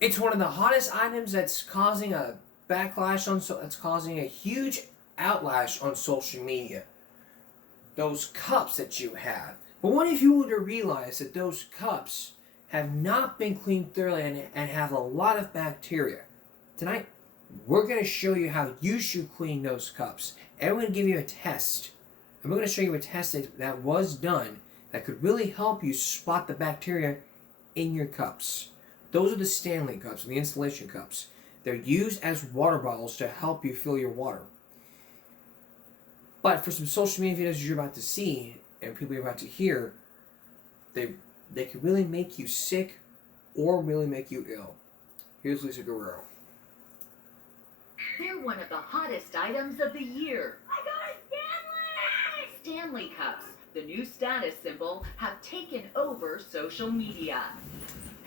It's one of the hottest items that's causing a backlash on that's causing a huge outlash on social media. Those cups that you have. But what if you were to realize that those cups have not been cleaned thoroughly and have a lot of bacteria? Tonight, we're going to show you how you should clean those cups. And we're going to give you a test. And we're going to show you a test that was done that could really help you spot the bacteria in your cups. Those are the Stanley cups, the installation cups. They're used as water bottles to help you fill your water. But for some social media videos you're about to see and people you're about to hear, they can really make you sick or really make you ill. Here's Lisa Guerrero. They're one of the hottest items of the year. I got a Stanley! Stanley cups, the new status symbol, have taken over social media.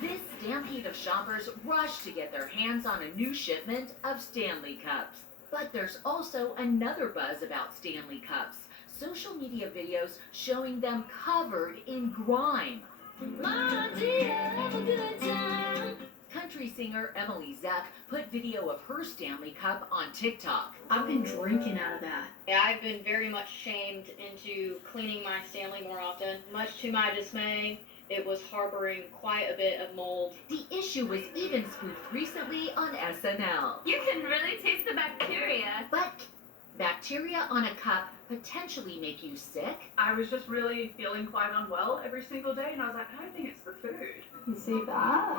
This stampede of shoppers rush to get their hands on a new shipment of Stanley cups. But there's also another buzz about Stanley cups. Social media videos showing them covered in grime. My dear, have a good time. Country singer Emily Zeck put video of her Stanley cup on TikTok. I've been drinking out of that. Yeah, I've been very much shamed into cleaning my Stanley more often. Much to my dismay, it was harboring quite a bit of mold. The issue was even spoofed recently on SNL. You can really taste the bacteria. But bacteria on a cup potentially make you sick? I was just really feeling quite unwell every single day, and I was like, I don't think it's the food. You see that?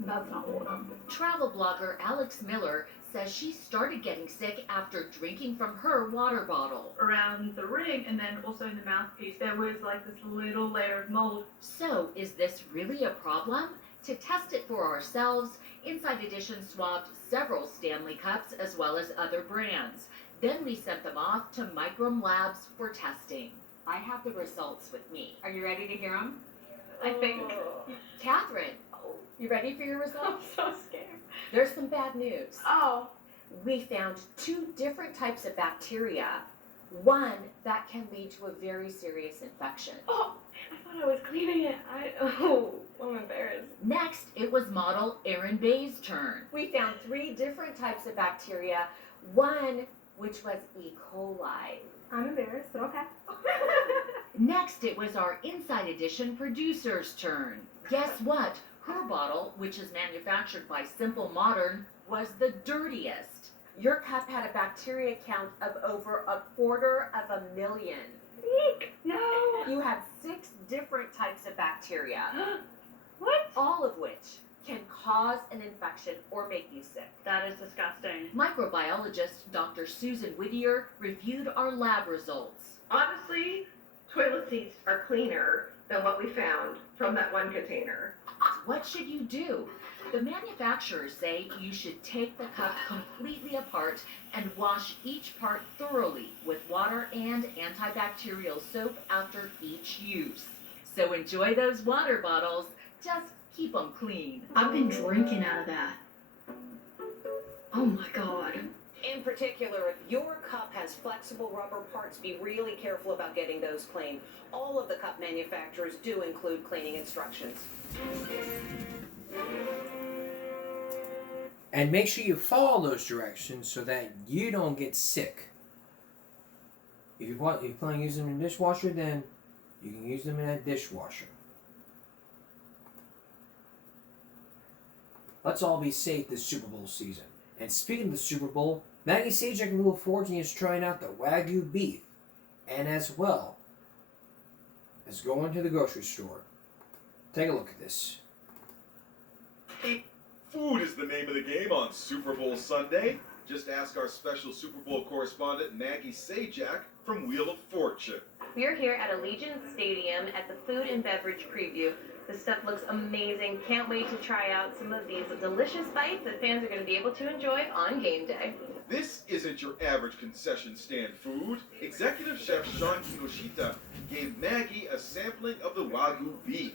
That's not water. Travel blogger Alex Miller says she started getting sick after drinking from her water bottle. Around the ring and then also in the mouthpiece, there was like this little layer of mold. So, is this really a problem? To test it for ourselves, Inside Edition swabbed several Stanley cups as well as other brands. Then we sent them off to Microm Labs for testing. I have the results with me. Are you ready to hear them? I think. Catherine, you ready for your I'm results? so scared. There's some bad news. Oh. We found two different types of bacteria. One that can lead to a very serious infection. Oh, I thought I was cleaning it. I'm embarrassed. Next, it was model Erin Bay's turn. We found three different types of bacteria. One which was E. coli. I'm embarrassed, but okay. Next, it was our Inside Edition producer's turn. Guess what? Her bottle, which is manufactured by Simple Modern, was the dirtiest. Your cup had a bacteria count of over 250,000. Eek! No! You had 6 different types of bacteria, What? all of which can cause an infection or make you sick. That is disgusting. Microbiologist Dr. Susan Whittier reviewed our lab results. Honestly, toilet seats are cleaner than what we found from that one container. What should you do? The manufacturers say you should take the cup completely apart and wash each part thoroughly with water and antibacterial soap after each use. So enjoy those water bottles, just keep them clean. I've been drinking out of that. Oh my god. In particular, if your cup has flexible rubber parts, be really careful about getting those cleaned. All of the cup manufacturers do include cleaning instructions. And make sure you follow those directions so that you don't get sick. If you plan on using them in a dishwasher, then you can use them in a dishwasher. Let's all be safe this Super Bowl season. And speaking of the Super Bowl, Maggie Sajak and Little Fortune is trying out the Wagyu beef, and as well as going to the grocery store. Take a look at this. Food is the name of the game on Super Bowl Sunday. Just ask our special Super Bowl correspondent Maggie Sajak from Wheel of Fortune. We are here at Allegiant Stadium at the Food and Beverage Preview. This stuff looks amazing. Can't wait to try out some of these delicious bites that fans are going to be able to enjoy on game day. This isn't your average concession stand food. Executive Chef Sean Kinoshita gave Maggie a sampling of the Wagyu beef.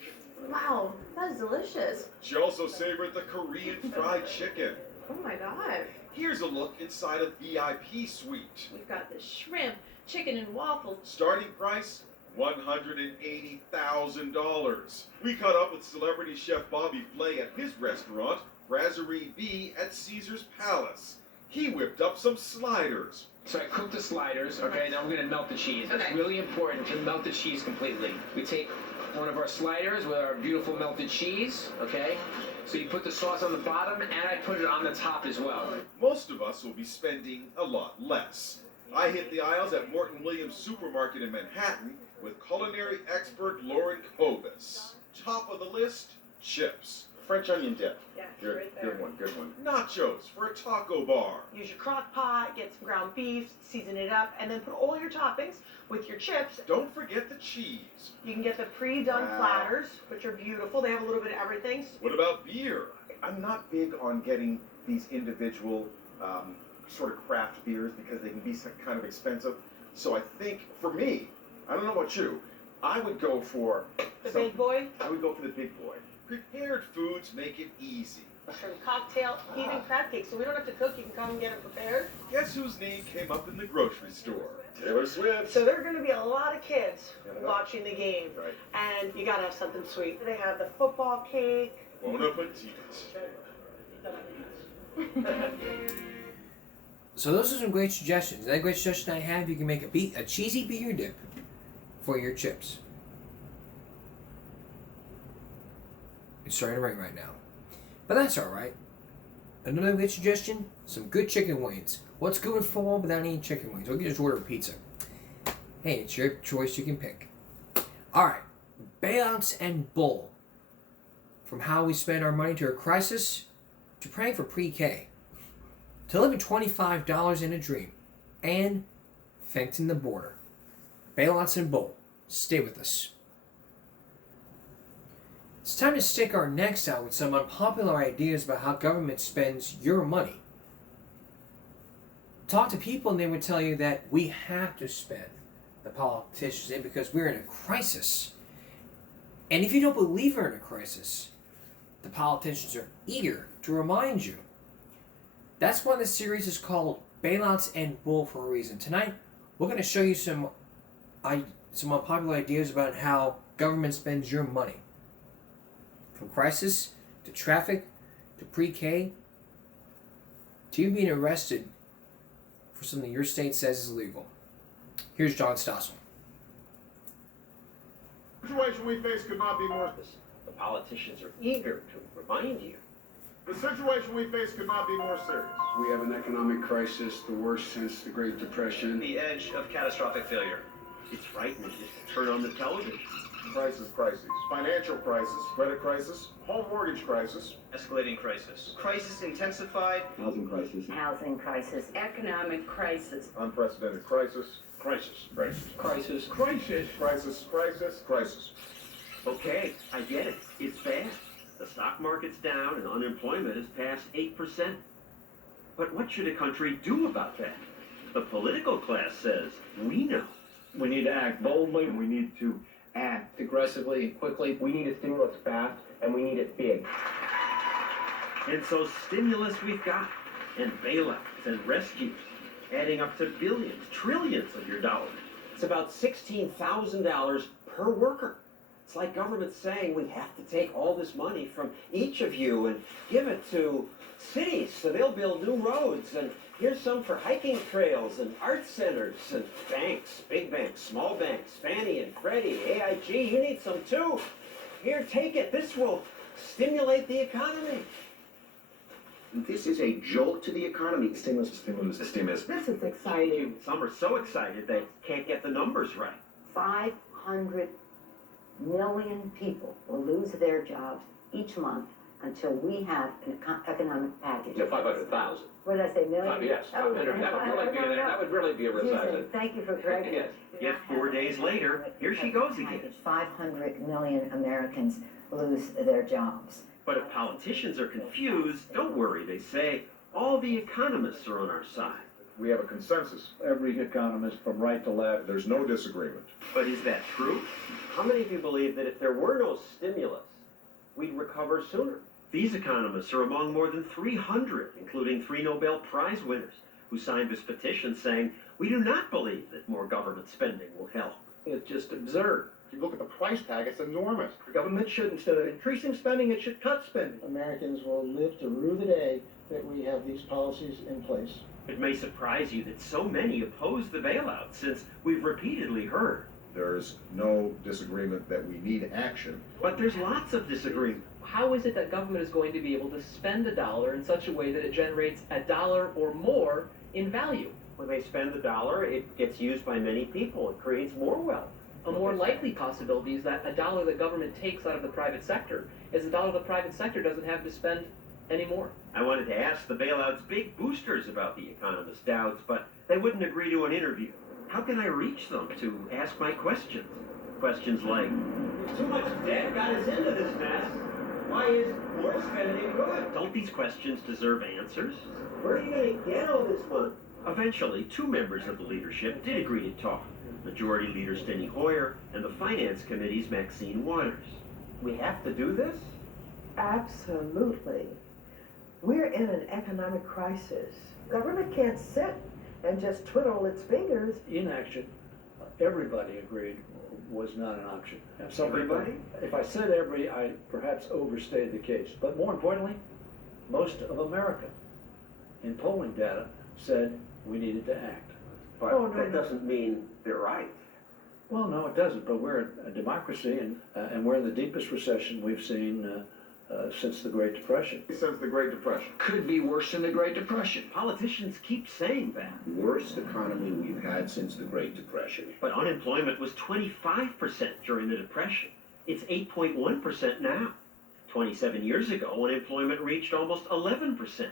Wow, that is delicious. She also savored the Korean fried chicken. Oh my gosh. Here's a look inside a VIP suite. We've got the shrimp, chicken and waffles. Starting price $180,000. We caught up with celebrity chef Bobby Flay at his restaurant, Brasserie B at Caesar's Palace. He whipped up some sliders. So I cooked the sliders, okay, now we're gonna melt the cheese. It's Okay. really important to melt the cheese completely. We take one of our sliders with our beautiful melted cheese, okay? So you put the sauce on the bottom and I put it on the top as well. Most of us will be spending a lot less. I hit the aisles at Morton Williams Supermarket in Manhattan with culinary expert Lauren Kovas. Top of the list, chips. French onion dip. Yeah, Good, right there. good one, good one. Nachos for a taco bar. Use your crock pot, get some ground beef, season it up, and then put all your toppings with your chips. Don't forget the cheese. You can get the pre-done Wow. platters, which are beautiful. They have a little bit of everything. What about beer? I'm not big on getting these individual sort of craft beers because they can be kind of expensive. So I think, for me, I don't know about you, I would go for The big boy, I would go for the big boy. Prepared foods make it easy. shrimp cocktail, even crab cake. So we don't have to cook. You can come and get it prepared. Guess whose name came up in the grocery store? Taylor Swift. So there are going to be a lot of kids Yeah. watching the game, Right. and you got to have something sweet. They have the football cake. Bon appetit. So those are some great suggestions. Another great suggestion I have, you can make a cheesy beer dip for your chips. It's starting to rain right now. But that's alright. Another great suggestion, some good chicken wings. What's good in fall without eating chicken wings? We can just order a pizza. Hey, it's your choice, you can pick. Alright, bailouts and bull. From how we spend our money to a crisis, to praying for pre-K. To living $25 in a dream. And fencing the border. Bailouts and bull. Stay with us. It's time to stick our necks out with some unpopular ideas about how government spends your money. Talk to people and they would tell you that we have to spend the politicians in because we're in a crisis. And if you don't believe we're in a crisis, the politicians are eager to remind you. That's why this series is called Bailouts and Bull for a reason. Tonight, we're going to show you some unpopular ideas about how government spends your money. From crisis, to traffic, to pre-K, to you being arrested for something your state says is illegal. Here's John Stossel. The situation we face could not be more. The politicians are eager to remind you. The situation we face could not be more serious. We have an economic crisis, the worst since the Great Depression. The edge of catastrophic failure. It's frightening. Just turn on the television. Crisis, financial crisis, credit crisis, home mortgage crisis, Escalating crisis. Crisis intensified. Housing crisis. Housing crisis, economic crisis. unprecedented crisis, Crisis. Crisis. crisis. Okay, I get it. It's bad. The stock market's down and unemployment has passed 8%. But what should a country do about that? The political class says, we know. We need to act boldly, and we need to act aggressively and quickly. We need a stimulus fast, and we need it big. And so stimulus we've got, and bailouts and rescues, adding up to billions, trillions of your dollars. It's about $16,000 per worker. It's like government saying we have to take all this money from each of you and give it to cities so they'll build new roads, and here's some for hiking trails and art centers and banks, big banks, small banks, Fannie and Freddie, AIG, you need some too. Here, take it. This will stimulate the economy. This is a jolt to the economy. Stimulus. This is exciting. Some are so excited they can't get the numbers right. 500 million people will lose their jobs each month until we have an economic package. 500,000. What did I say, million? Yes, Oh, that would really be a Susan, thank you for correcting Yes. me. Yet 4 days later, here she goes again. 500 million Americans lose their jobs. But if politicians are confused, don't worry, they say. All the economists are on our side. We have a consensus. Every economist from right to left. There's no disagreement. But is that true? How many of you believe that if there were no stimulus, we'd recover sooner? These economists are among more than 300, including 3 Nobel Prize winners, who signed this petition saying, we do not believe that more government spending will help. It's just absurd. If you look at the price tag, it's enormous. The government should, instead of increasing spending, it should cut spending. Americans will live to rue the day that we have these policies in place. It may surprise you that so many oppose the bailout, since we've repeatedly heard. There's no disagreement that we need action. But there's lots of disagreement. How is it that government is going to be able to spend $1 in such a way that it generates $1 or more in value? When they spend $1, it gets used by many people. It creates more wealth. A more likely possibility is that $1 that government takes out of the private sector is $1 the private sector doesn't have to spend anymore. I wanted to ask the bailout's big boosters about the economist's doubts, but they wouldn't agree to an interview. How can I reach them to ask my questions? Questions like, too much debt got us into this mess. Why is more spending good? Don't these questions deserve answers? Where are you going to get all this money? Eventually, two members of the leadership did agree to talk. Majority Leader Steny Hoyer and the Finance Committee's Maxine Waters. We have to do this? Absolutely. We're in an economic crisis. Government can't sit and just twiddle its fingers. Inaction, everybody agreed, was not an option. And some Everybody? people, if I said every, I perhaps overstated the case. But more importantly, most of America, in polling data, said we needed to act. But that doesn't mean they're right. Well, no, it doesn't. But we're a democracy, and we're in the deepest recession we've seen since the Great Depression. Since the Great Depression. Could be worse than the Great Depression. Politicians keep saying that. Worst economy we've had since the Great Depression. But unemployment was 25% during the Depression. It's 8.1% now. 27 years ago, unemployment reached almost 11%.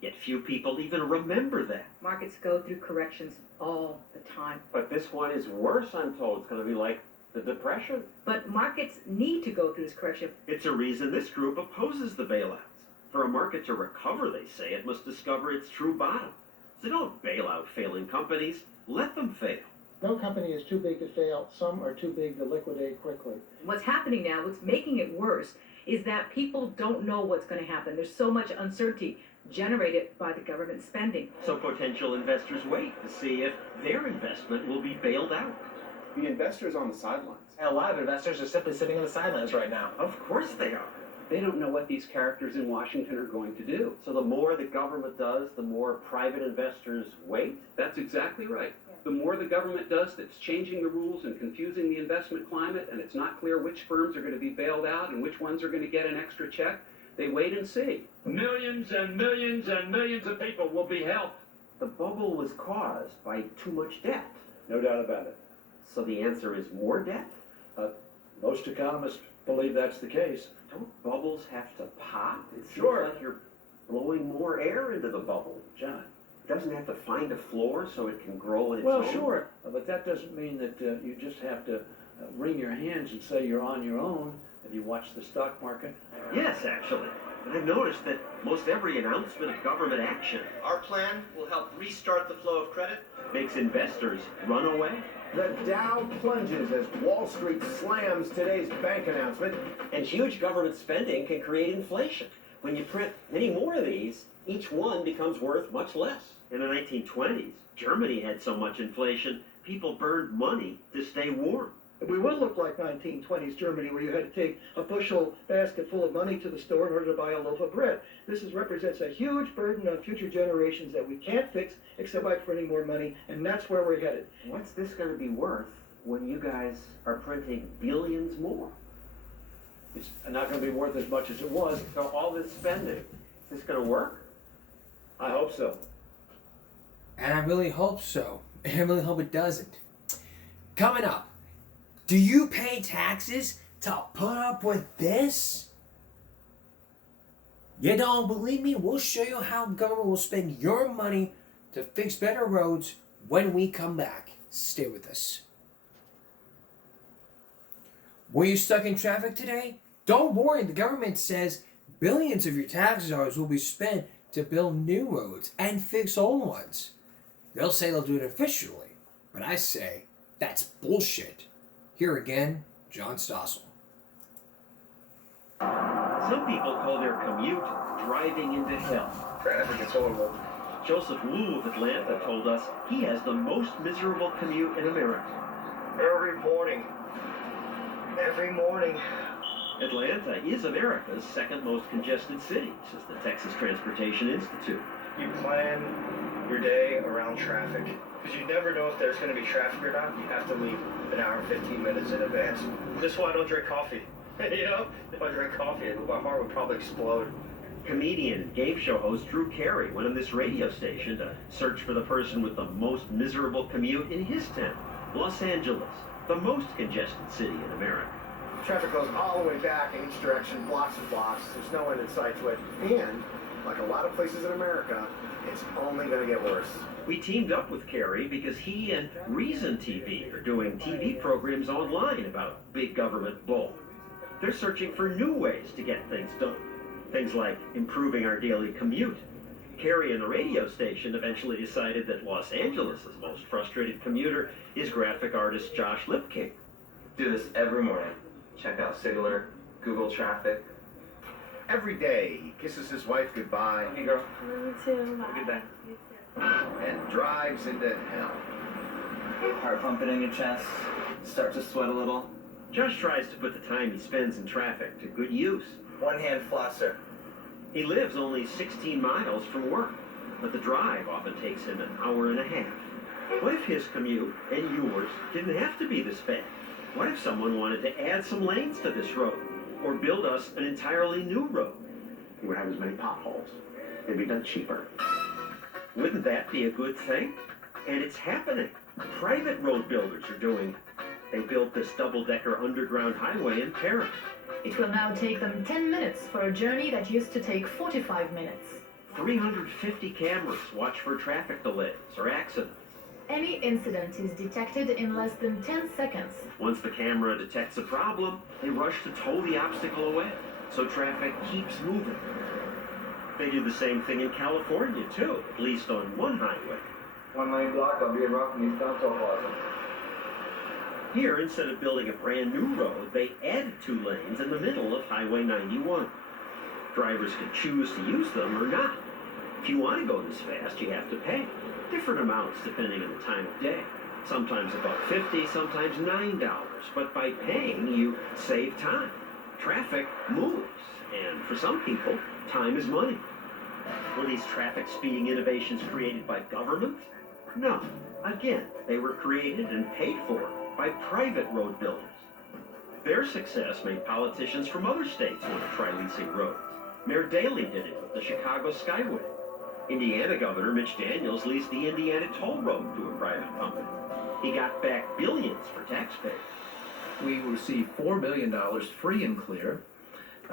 Yet few people even remember that. Markets go through corrections all the time. But this one is worse, I'm told. It's going to be like the Depression. But markets need to go through this correction. It's a reason this group opposes the bailouts. For a market to recover, they say, it must discover its true bottom. So don't bail out failing companies. Let them fail. No company is too big to fail. Some are too big to liquidate quickly. What's happening now, what's making it worse, is that people don't know what's going to happen. There's so much uncertainty generated by the government spending. So potential investors wait to see if their investment will be bailed out. The investors on the sidelines. A lot of investors are simply sitting on the sidelines right now. Of course they are. They don't know what these characters in Washington are going to do. So the more the government does, the more private investors wait? That's exactly right. The more the government does that's changing the rules and confusing the investment climate, and it's not clear which firms are going to be bailed out and which ones are going to get an extra check, they wait and see. Millions and millions and millions of people will be helped. The bubble was caused by too much debt. No doubt about it. So the answer is more debt? Most economists believe that's the case. Don't bubbles have to pop? It seems Sure. like you're blowing more air into the bubble. John. It doesn't have to find a floor so it can grow on its Well, own. sure, but that doesn't mean that you just have to wring your hands and say you're on your own if you watch the stock market. Yes, actually. And I've noticed that most every announcement of government action Our plan will help restart the flow of credit. makes investors run away. The Dow plunges as Wall Street slams today's bank announcement. And huge government spending can create inflation. When you print many more of these, each one becomes worth much less. In the 1920s, Germany had so much inflation, people burned money to stay warm. We will look like 1920s Germany, where you had to take a bushel basket full of money to the store in order to buy a loaf of bread. This represents a huge burden on future generations that we can't fix except by printing more money, and that's where we're headed. What's this going to be worth when you guys are printing billions more? It's not going to be worth as much as it was. So all this spending, is this going to work? I hope so. And I really hope so. And I really hope it doesn't. Coming up, do you pay taxes to put up with this? You don't believe me? We'll show you how government will spend your money to fix better roads when we come back. Stay with us. Were you stuck in traffic today? Don't worry, the government says billions of your tax dollars will be spent to build new roads and fix old ones. They'll say they'll do it officially, but I say that's bullshit. Here again, John Stossel. Some people call their commute driving into hell. Traffic is horrible. Joseph Wu of Atlanta told us he has the most miserable commute in America. Every morning. Every morning. Atlanta is America's second most congested city, says the Texas Transportation Institute. You plan your day around traffic. Because you never know if there's going to be traffic or not. You have to leave an hour and 15 minutes in advance. This is why I don't drink coffee. You know? If I drank coffee, my heart would probably explode. Comedian and game show host Drew Carey went on this radio station to search for the person with the most miserable commute in his town, Los Angeles, the most congested city in America. Traffic goes all the way back in each direction, blocks and blocks. There's no end in sight to it. And, like a lot of places in America, it's only going to get worse. We teamed up with Carey because he and Reason TV are doing TV programs online about big government bull. They're searching for new ways to get things done. Things like improving our daily commute. Carey and the radio station eventually decided that Los Angeles' most frustrated commuter is graphic artist Josh Lipking. Do this every morning. Check out Sigler, Google Traffic. Every day, he kisses his wife goodbye. Hey, girl. Me too. Have a good day. And drives into hell. Heart pumping in your chest. Start to sweat a little. Josh tries to put the time he spends in traffic to good use. One-hand flosser. He lives only 16 miles from work, but the drive often takes him an hour and a half. What if his commute and yours didn't have to be this bad? What if someone wanted to add some lanes to this road, or build us an entirely new road? He would have as many potholes. It'd be done cheaper. Wouldn't that be a good thing? And it's happening. Private road builders are doing it. They built this double-decker underground highway in Paris. It will now take them 10 minutes for a journey that used to take 45 minutes. 350 cameras watch for traffic delays or accidents. Any incident is detected in less than 10 seconds. Once the camera detects a problem, they rush to tow the obstacle away, so traffic keeps moving. They do the same thing in California, too, at least on one highway. 1 lane block, I'll be around from Eastbound Toll Plaza. Here, instead of building a brand new road, they added 2 lanes in the middle of Highway 91. Drivers can choose to use them or not. If you want to go this fast, you have to pay. Different amounts depending on the time of day. Sometimes about $50, sometimes $9. But by paying, you save time. Traffic moves. And for some people, time is money. Were these traffic speeding innovations created by government? No. Again, they were created and paid for by private road builders. Their success made politicians from other states want to try leasing roads. Mayor Daley did it with the Chicago Skyway. Indiana Governor Mitch Daniels leased the Indiana Toll Road to a private company. He got back billions for taxpayers. We received $4 million free and clear,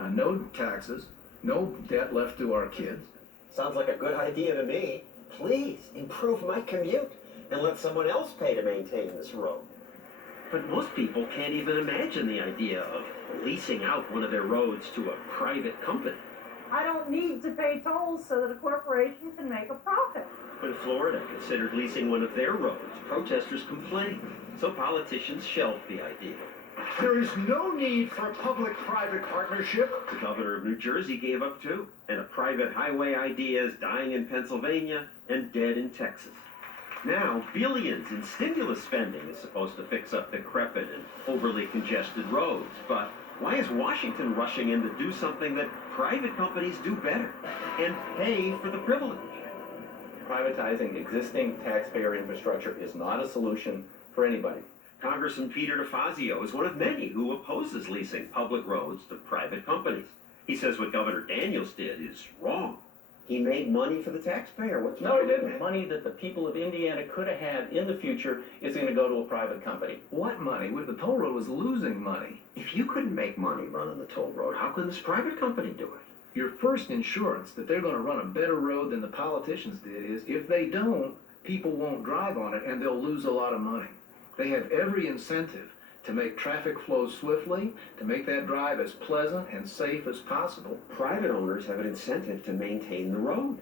no taxes, no debt left to our kids. Sounds like a good idea to me. Please improve my commute and let someone else pay to maintain this road. But most people can't even imagine the idea of leasing out one of their roads to a private company. I don't need to pay tolls so that a corporation can make a profit. When Florida considered leasing one of their roads, protesters complained, so politicians shelved the idea. There is no need for a public-private partnership. The governor of New Jersey gave up too, and a private highway idea is dying in Pennsylvania and dead in Texas. Now, billions in stimulus spending is supposed to fix up decrepit and overly congested roads, but why is Washington rushing in to do something that private companies do better and pay for the privilege? Privatizing existing taxpayer infrastructure is not a solution for anybody. Congressman Peter DeFazio is one of many who opposes leasing public roads to private companies. He says what Governor Daniels did is wrong. He made money for the taxpayer. What's No, he didn't. Money that the people of Indiana could have had in the future is going to go to a private company. What money? The toll road was losing money. If you couldn't make money running the toll road, how could this private company do it? Your first insurance that they're going to run a better road than the politicians did is if they don't, people won't drive on it and they'll lose a lot of money. They have every incentive to make traffic flow swiftly, to make that drive as pleasant and safe as possible. Private owners have an incentive to maintain the road.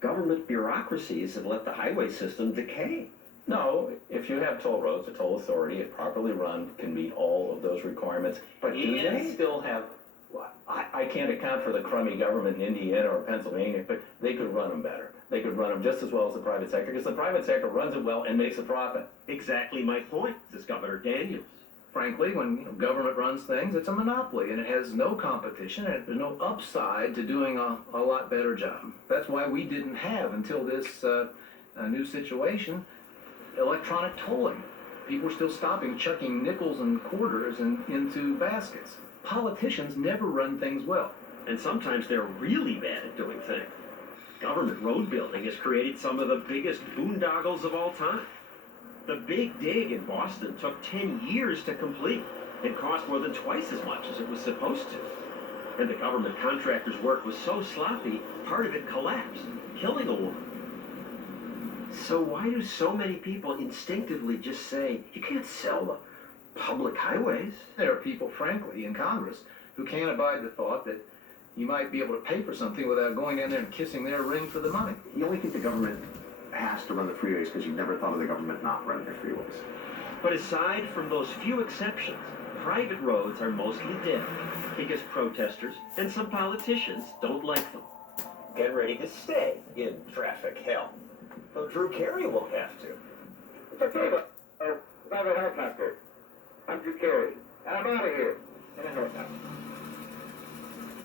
Government bureaucracies have let the highway system decay. No, if you have toll roads, a toll authority, if properly run, can meet all of those requirements. But do and they? still have what? I can't account for the crummy government in Indiana or Pennsylvania, but they could run them better. They could run them just as well as the private sector, because the private sector runs it well and makes a profit. Exactly my point, says Governor Daniels. Frankly, when government runs things, it's a monopoly, and it has no competition, and there's no upside to doing a lot better job. That's why we didn't have, until this new situation, electronic tolling. People were still stopping, chucking nickels and quarters into baskets. Politicians never run things well. And sometimes they're really bad at doing things. Government road building has created some of the biggest boondoggles of all time. The Big Dig in Boston took 10 years to complete and cost more than twice as much as it was supposed to. And the government contractor's work was so sloppy, part of it collapsed, killing a woman. So why do so many people instinctively just say, you can't sell the public highways? There are people, frankly, in Congress who can't abide the thought that you might be able to pay for something without going in there and kissing their ring for the money. You only think the government has to run the freeways because you never thought of the government not running the freeways. But aside from those few exceptions, private roads are mostly dead because protesters and some politicians don't like them. Get ready to stay in traffic hell. Though Drew Carey will have to. It's okay, but I'm a helicopter. I'm Drew Carey. I'm out of here. In a helicopter.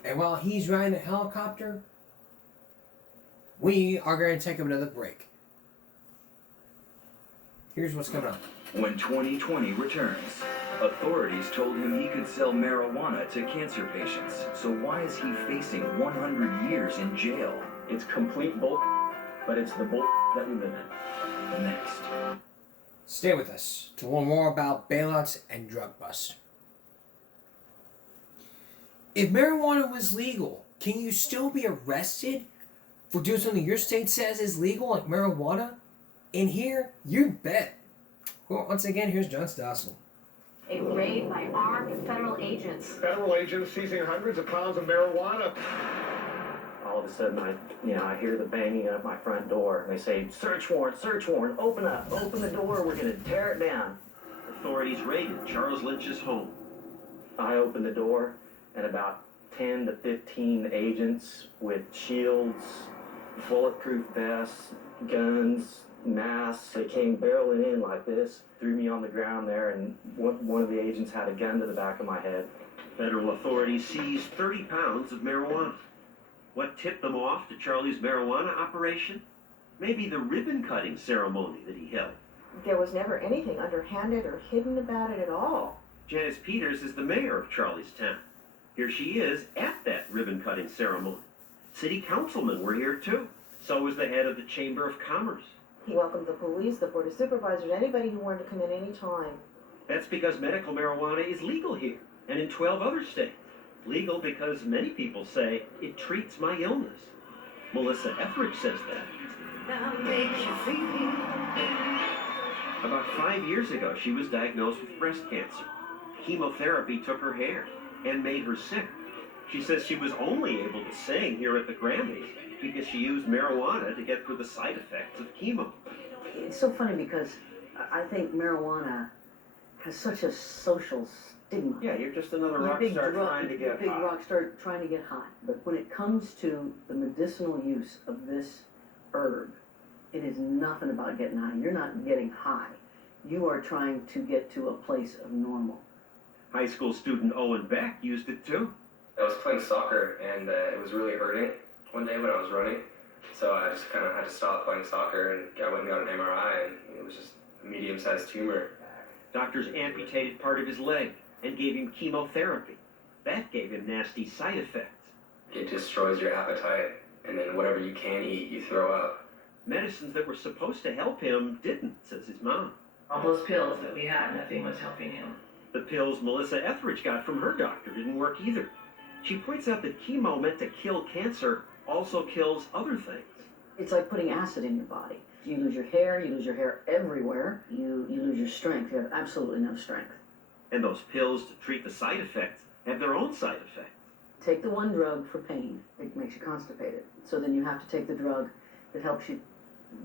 And while he's riding a helicopter, we are going to take another break. Here's what's coming up. When 2020 returns, authorities told him he could sell marijuana to cancer patients. So why is he facing 100 years in jail? It's complete bull, but it's the bull that we live in. Next. Stay with us to learn more about bailouts and drug busts. If marijuana was legal, can you still be arrested for doing something your state says is legal, like marijuana? In here, you bet. Well, once again, here's John Stossel. A raid by armed federal agents. Federal agents seizing hundreds of pounds of marijuana. All of a sudden, I hear the banging at my front door, and they say, search warrant, open up, open the door, we're gonna tear it down. Authorities raided Charles Lynch's home. I opened the door, and about 10 to 15 agents with shields, bulletproof vests, guns, masks, they came barreling in like this, threw me on the ground there, and one of the agents had a gun to the back of my head. Federal authorities seized 30 pounds of marijuana. What tipped them off to Charlie's marijuana operation? Maybe the ribbon-cutting ceremony that he held. There was never anything underhanded or hidden about it at all. Janice Peters is the mayor of Charlie's town. Here she is at that ribbon-cutting ceremony. City councilmen were here too. So was the head of the Chamber of Commerce. He welcomed the police, the board of supervisors, anybody who wanted to come in any time. That's because medical marijuana is legal here and in 12 other states. Legal because many people say it treats my illness. Melissa Etheridge says that. About 5 years ago, she was diagnosed with breast cancer. Chemotherapy took her hair and made her sick. She says she was only able to sing here at the Grammys because she used marijuana to get through the side effects of chemo. It's so funny because I think marijuana has such a social stigma. Yeah, you're just another rock star trying to get big high. rock star trying to get high. But when it comes to the medicinal use of this herb, it is nothing about getting high. You're not getting high. You are trying to get to a place of normal. High school student Owen Beck used it too. I was playing soccer and it was really hurting one day when I was running. So I just kind of had to stop playing soccer and I went and got an MRI and it was just a medium-sized tumor. Doctors amputated part of his leg and gave him chemotherapy. That gave him nasty side effects. It destroys your appetite and then whatever you can eat, you throw up. Medicines that were supposed to help him didn't, says his mom. All those pills that we had, nothing was helping him. The pills Melissa Etheridge got from her doctor didn't work either. She points out that chemo meant to kill cancer also kills other things. It's like putting acid in your body. You lose your hair everywhere. You lose your strength. You have absolutely no strength. And those pills to treat the side effects have their own side effects. Take the one drug for pain. It makes you constipated. So then you have to take the drug that helps you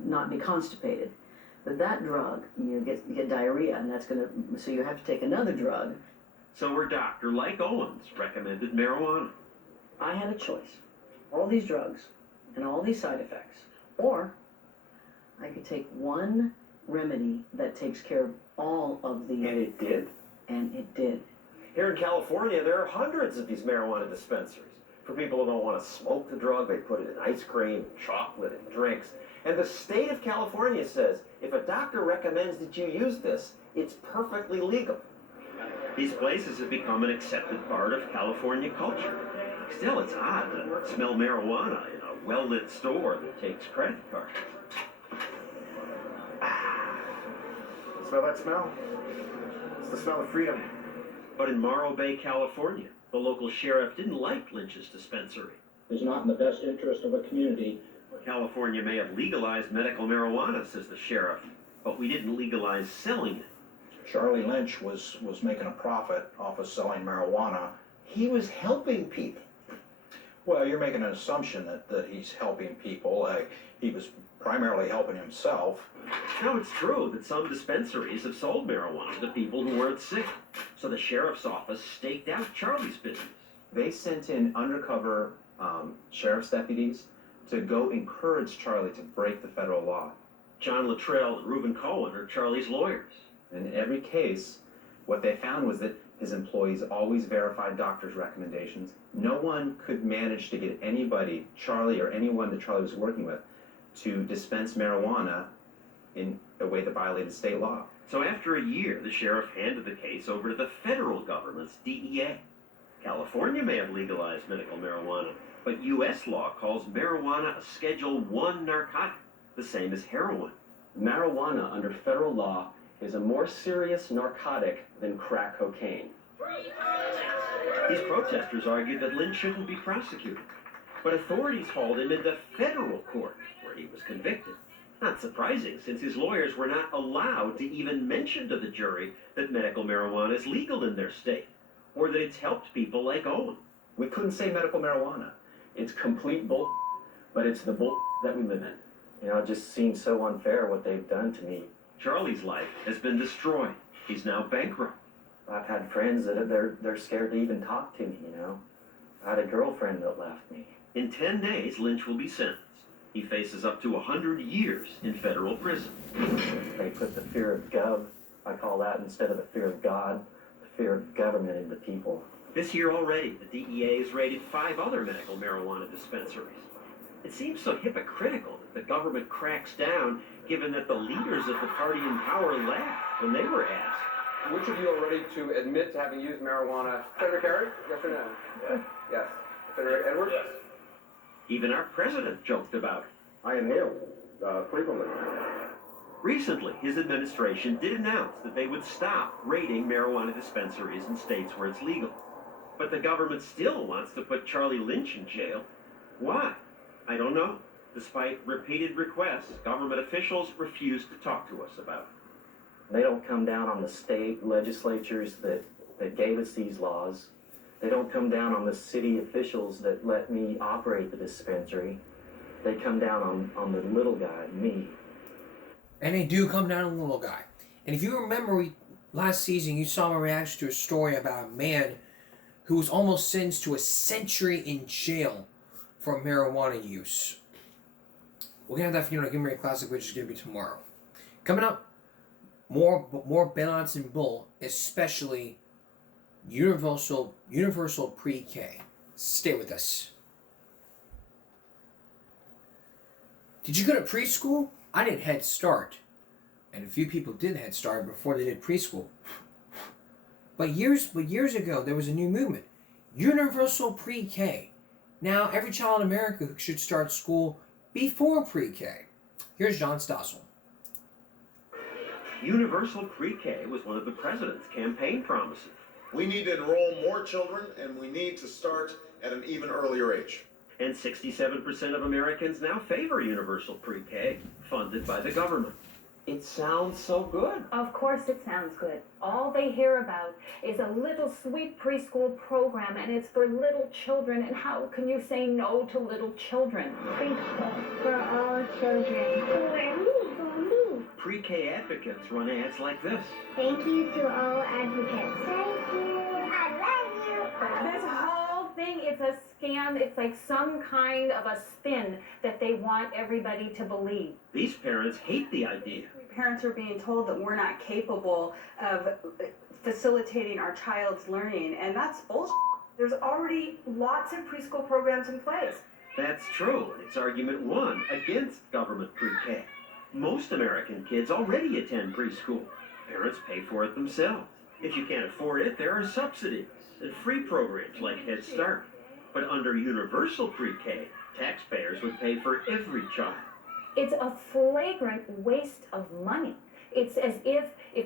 not be constipated. But that drug, you get diarrhea, and so you have to take another drug. So her doctor, like Owens, recommended marijuana. I had a choice. All these drugs and all these side effects. Or I could take one remedy that takes care of all of the... And it did? And it did. Here in California, there are hundreds of these marijuana dispensaries. For people who don't want to smoke the drug, they put it in ice cream, chocolate, and drinks. And the state of California says if a doctor recommends that you use this, it's perfectly legal. These places have become an accepted part of California culture. Still, it's odd to smell marijuana in a well-lit store that takes credit cards. Smell that smell? It's the smell of freedom. But in Morro Bay, California, the local sheriff didn't like Lynch's dispensary. Is not in the best interest of a community. California may have legalized medical marijuana, says the sheriff, but we didn't legalize selling it. Charlie Lynch was making a profit off of selling marijuana. He was helping people. Well, you're making an assumption that he's helping people. He was primarily helping himself. Now, it's true that some dispensaries have sold marijuana to people who weren't sick. So the sheriff's office staked out Charlie's business. They sent in undercover sheriff's deputies to go encourage Charlie to break the federal law. John Luttrell and Reuben Cohen are Charlie's lawyers. In every case, what they found was that his employees always verified doctors' recommendations. No one could manage to get anybody, Charlie or anyone that Charlie was working with, to dispense marijuana in a way that violated state law. So after a year, the sheriff handed the case over to the federal government's DEA. California may have legalized medical marijuana, but U.S. law calls marijuana a Schedule I narcotic, the same as heroin. Marijuana under federal law is a more serious narcotic than crack cocaine. These protesters argued that Lynch shouldn't be prosecuted, but authorities hauled him into federal court, where he was convicted. Not surprising, since his lawyers were not allowed to even mention to the jury that medical marijuana is legal in their state, or that it's helped people like Owen. We couldn't say medical marijuana. It's complete bull, but it's the bull that we live in. You know, it just seems so unfair what they've done to me. Charlie's life has been destroyed. He's now bankrupt. I've had friends that they're scared to even talk to me, you know. I had a girlfriend that left me. In 10 days, Lynch will be sentenced. He faces up to 100 years in federal prison. They put the fear of gov, I call that, instead of the fear of God, the fear of government into people. This year already, the DEA has raided 5 other medical marijuana dispensaries. It seems so hypocritical that the government cracks down, given that the leaders of the party in power laughed when they were asked. Which of you are ready to admit to having used marijuana? Senator Kerry, yes or no? Yeah. Yes. Senator Edwards? Yes. Even our president joked about it. I inhale frequently. Recently, his administration did announce that they would stop raiding marijuana dispensaries in states where it's legal. But the government still wants to put Charlie Lynch in jail. Why? I don't know. Despite repeated requests, government officials refuse to talk to us about it. They don't come down on the state legislatures that gave us these laws. They don't come down on the city officials that let me operate the dispensary. They come down on the little guy, me. And they do come down on the little guy. And if you remember, last season you saw my reaction to a story about a man who was almost sentenced to a century in jail for marijuana use. We're going to have that for you on a Give Me a Classic, which is going to be tomorrow. Coming up, more Bailouts and Bull, especially universal pre-K. Stay with us. Did you go to preschool? I did Head Start, and a few people did Head Start before they did preschool. But years ago, there was a new movement, universal pre-K. Now every child in America should start school before pre-K. Here's John Stossel. Universal pre-K was one of the president's campaign promises. We need to enroll more children, and we need to start at an even earlier age. And 67% of Americans now favor universal pre-K, funded by the government. It sounds so good. Of course it sounds good. All they hear about is a little sweet preschool program, and it's for little children. And how can you say no to little children? Preschool for all children. For me. Pre-K advocates run ads like this. Thank you to all advocates. Thank you. I love you. This whole thing is a scam. It's like some kind of a spin that they want everybody to believe. These parents hate the idea. Parents are being told that we're not capable of facilitating our child's learning, and that's bullshit. There's already lots of preschool programs in place. That's true, and it's argument one against government pre-K. Most American kids already attend preschool. Parents pay for it themselves. If you can't afford it, there are subsidies and free programs like Head Start. But under universal pre-K, taxpayers would pay for every child. It's a flagrant waste of money. It's as if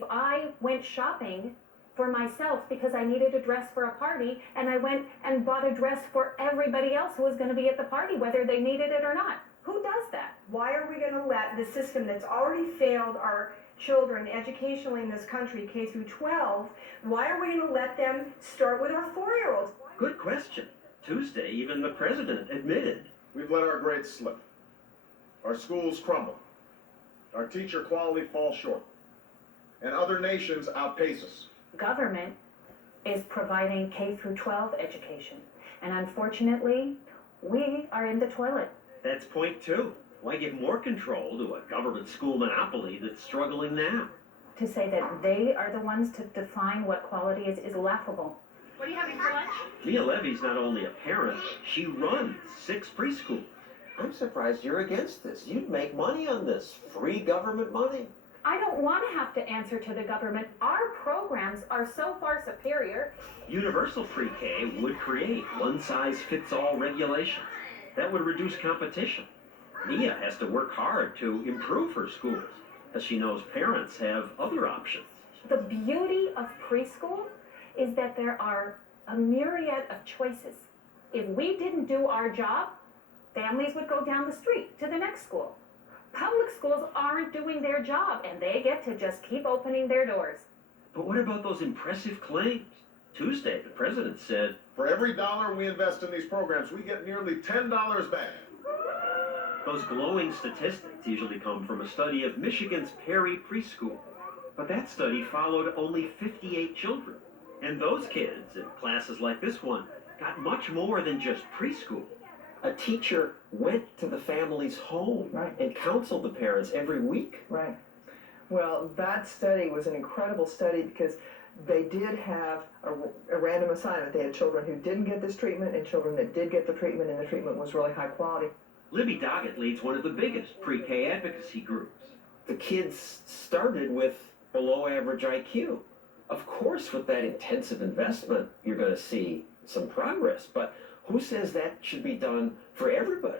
I went shopping for myself because I needed a dress for a party, and I went and bought a dress for everybody else who was going to be at the party, whether they needed it or not. Who does that? Why are we going to let the system that's already failed our children educationally in this country, K through 12, why are we going to let them start with our 4-year-olds? Good question. Tuesday, even the president admitted. We've let our grades slip. Our schools crumble. Our teacher quality falls short. And other nations outpace us. Government is providing K through 12 education, and unfortunately, we are in the toilet. That's point two. Why give more control to a government school monopoly that's struggling now? To say that they are the ones to define what quality is laughable. What are you having for lunch? Mia Levy's not only a parent, she runs 6 preschools. I'm surprised you're against this. You'd make money on this. Free government money. I don't want to have to answer to the government. Our programs are so far superior. Universal pre-K would create one-size-fits-all regulations. That would reduce competition. Mia has to work hard to improve her schools, as she knows parents have other options. The beauty of preschool is that there are a myriad of choices. If we didn't do our job, families would go down the street to the next school. Public schools aren't doing their job, and they get to just keep opening their doors. But what about those impressive claims? Tuesday, the president said, For every dollar we invest in these programs, we get nearly $10 back. Those glowing statistics usually come from a study of Michigan's Perry Preschool. But that study followed only 58 children. And those kids, in classes like this one, got much more than just preschool. A teacher went to the family's home and counseled the parents every week. Right. Well, that study was an incredible study because they did have a random assignment. They had children who didn't get this treatment and children that did get the treatment, and the treatment was really high quality. Libby Doggett leads one of the biggest pre-K advocacy groups. The kids started with below average IQ. Of course, with that intensive investment, you're going to see some progress, but who says that should be done for everybody?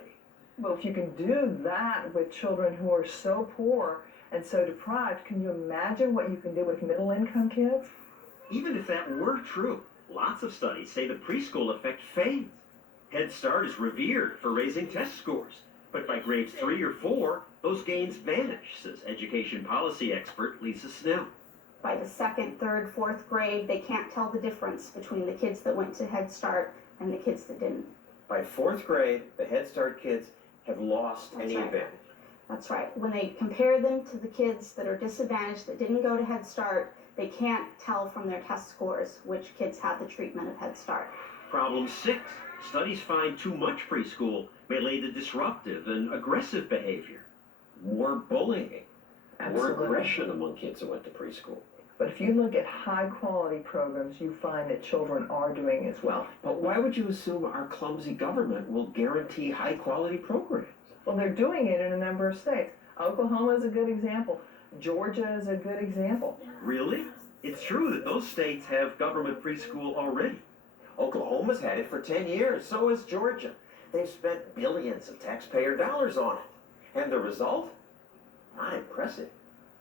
Well, if you can do that with children who are so poor and so deprived, can you imagine what you can do with middle-income kids? Even if that were true, lots of studies say the preschool effect fades. Head Start is revered for raising test scores, but by grades 3 or 4, those gains vanish, says education policy expert Lisa Snell. By the 2nd, 3rd, 4th grade, they can't tell the difference between the kids that went to Head Start and the kids that didn't. By 4th grade, the Head Start kids have lost any right. advantage. That's right. When they compare them to the kids that are disadvantaged that didn't go to Head Start, they can't tell from their test scores which kids had the treatment of Head Start. Problem 6. Studies find too much preschool may lead to disruptive and aggressive behavior. More bullying, Absolutely. more aggression among kids who went to preschool. But if you look at high-quality programs, you find that children are doing as well. But why would you assume our clumsy government will guarantee high-quality programs? Well, they're doing it in a number of states. Oklahoma is a good example. Georgia is a good example. Really? It's true that those states have government preschool already. Oklahoma's had it for 10 years, so has Georgia. They've spent billions of taxpayer dollars on it. And the result? Not impressive.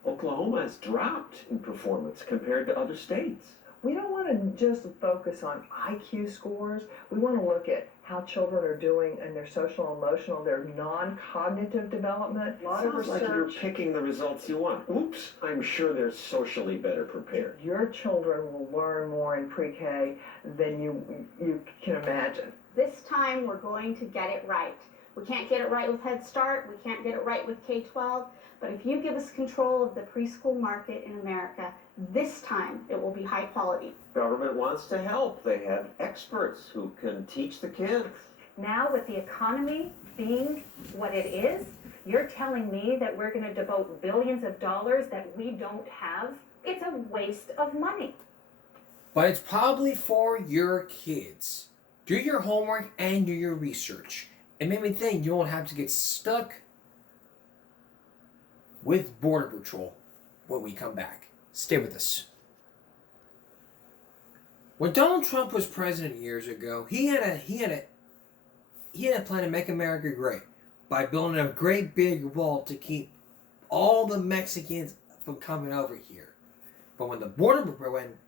Oklahoma has dropped in performance compared to other states. We don't want to just focus on IQ scores. We want to look at how children are doing in their social and emotional, their non-cognitive development. A lot of Sounds research. like you're picking the results you want. Oops, I'm sure they're socially better prepared. Your children will learn more in pre-K than you can imagine. This time we're going to get it right. We can't get it right with Head Start. We can't get it right with K-12. But if you give us control of the preschool market in America, this time it will be high quality. Government wants to help. They have experts who can teach the kids. Now, with the economy being what it is, you're telling me that we're going to devote billions of dollars that we don't have? It's a waste of money. But it's probably for your kids. Do your homework and do your research. It made me think you won't have to get stuck with Border Patrol when we come back. Stay with us. When Donald Trump was president years ago, he had a plan to make America great by building a great big wall to keep all the Mexicans from coming over here. But when when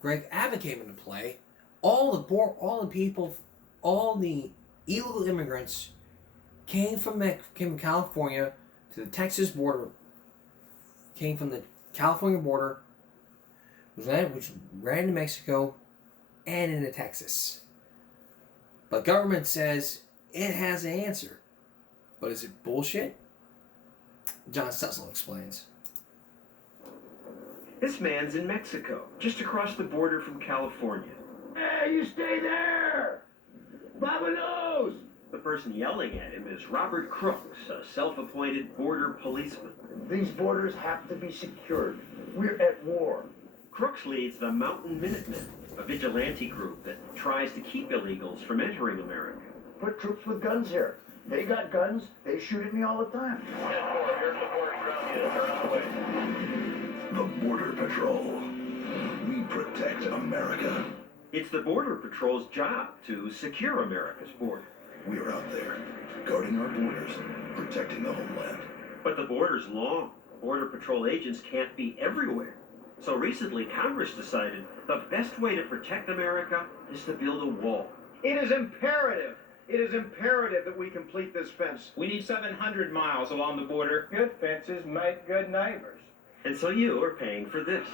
Greg Abbott came into play, all the illegal immigrants came from California to the Texas border, came from the California border, which ran to Mexico and into Texas. But government says it has an answer. But is it bullshit? John Sussel explains. This man's in Mexico, just across the border from California. Hey, you stay there! Bailouts! The person yelling at him is Robert Crooks, a self-appointed border policeman. These borders have to be secured. We're at war. Crooks leads the Mountain Minutemen, a vigilante group that tries to keep illegals from entering America. Put troops with guns here. They got guns. They shoot at me all the time. The Border Patrol. We protect America. It's the Border Patrol's job to secure America's border. We're out there, guarding our borders, protecting the homeland. But the border's long. Border Patrol agents can't be everywhere. So recently, Congress decided the best way to protect America is to build a wall. It is imperative that we complete this fence. We need 700 miles along the border. Good fences make good neighbors. And so you are paying for this.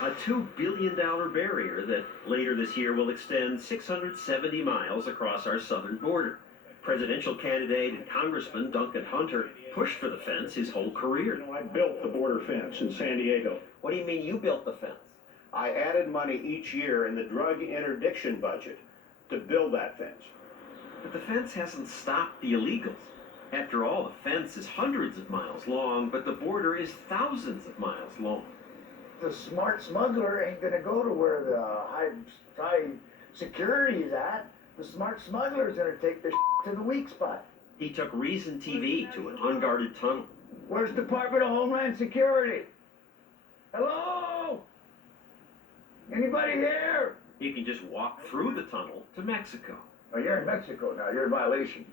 A $2 billion barrier that later this year will extend 670 miles across our southern border. Presidential candidate and Congressman Duncan Hunter pushed for the fence his whole career. I built the border fence in San Diego. What do you mean you built the fence? I added money each year in the drug interdiction budget to build that fence. But the fence hasn't stopped the illegals. After all, the fence is hundreds of miles long, but the border is thousands of miles long. The smart smuggler ain't gonna go to where the high security is at. The smart smuggler's gonna take the to the weak spot. He took Reason TV to an unguarded tunnel. Where's Department of Homeland Security? Hello? Anybody here? You can just walk through the tunnel to Mexico. Oh, you're in Mexico now. You're in violation.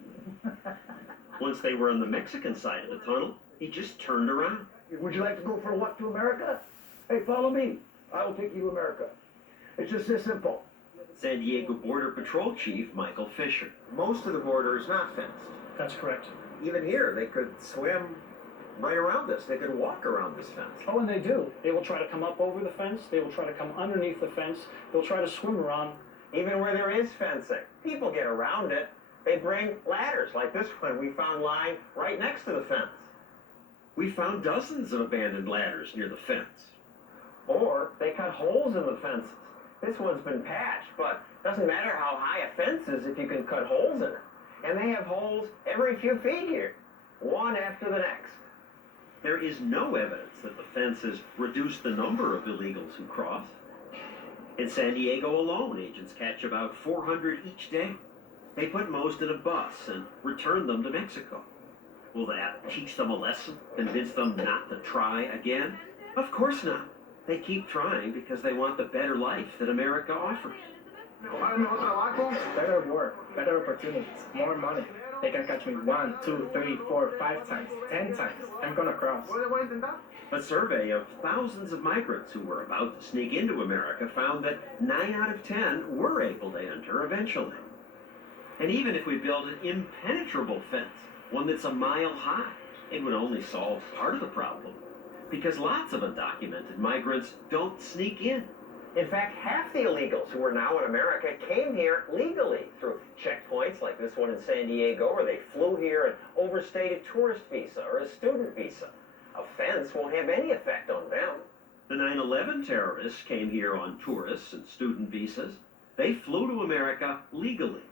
Once they were on the Mexican side of the tunnel, he just turned around. Would you like to go for a walk to America? Hey, follow me. I will take you to America. It's just this simple. San Diego Border Patrol Chief Michael Fisher. Most of the border is not fenced. That's correct. Even here, they could swim right around this. They could walk around this fence. Oh, and they do. They will try to come up over the fence. They will try to come underneath the fence. They'll try to swim around. Even where there is fencing, people get around it. They bring ladders like this one we found lying right next to the fence. We found dozens of abandoned ladders near the fence. Or they cut holes in the fences. This one's been patched, but doesn't matter how high a fence is if you can cut holes in it. And they have holes every few feet here, one after the next. There is no evidence that the fence has reduced the number of illegals who cross. In San Diego alone, agents catch about 400 each day. They put most in a bus and return them to Mexico. Will that teach them a lesson? Convince them not to try again? Of course not. They keep trying because they want the better life that America offers. Better work, better opportunities, more money. They can catch me 1, 2, 3, 4, 5 times, 10 times. I'm gonna cross. A survey of thousands of migrants who were about to sneak into America found that 9 out of 10 were able to enter eventually. And even if we build an impenetrable fence, one that's a mile high, it would only solve part of the problem. Because lots of undocumented migrants don't sneak in. In fact, half the illegals who are now in America came here legally through checkpoints like this one in San Diego, where they flew here and overstayed a tourist visa or a student visa. A fence won't have any effect on them. The 9/11 terrorists came here on tourists and student visas. They flew to America legally.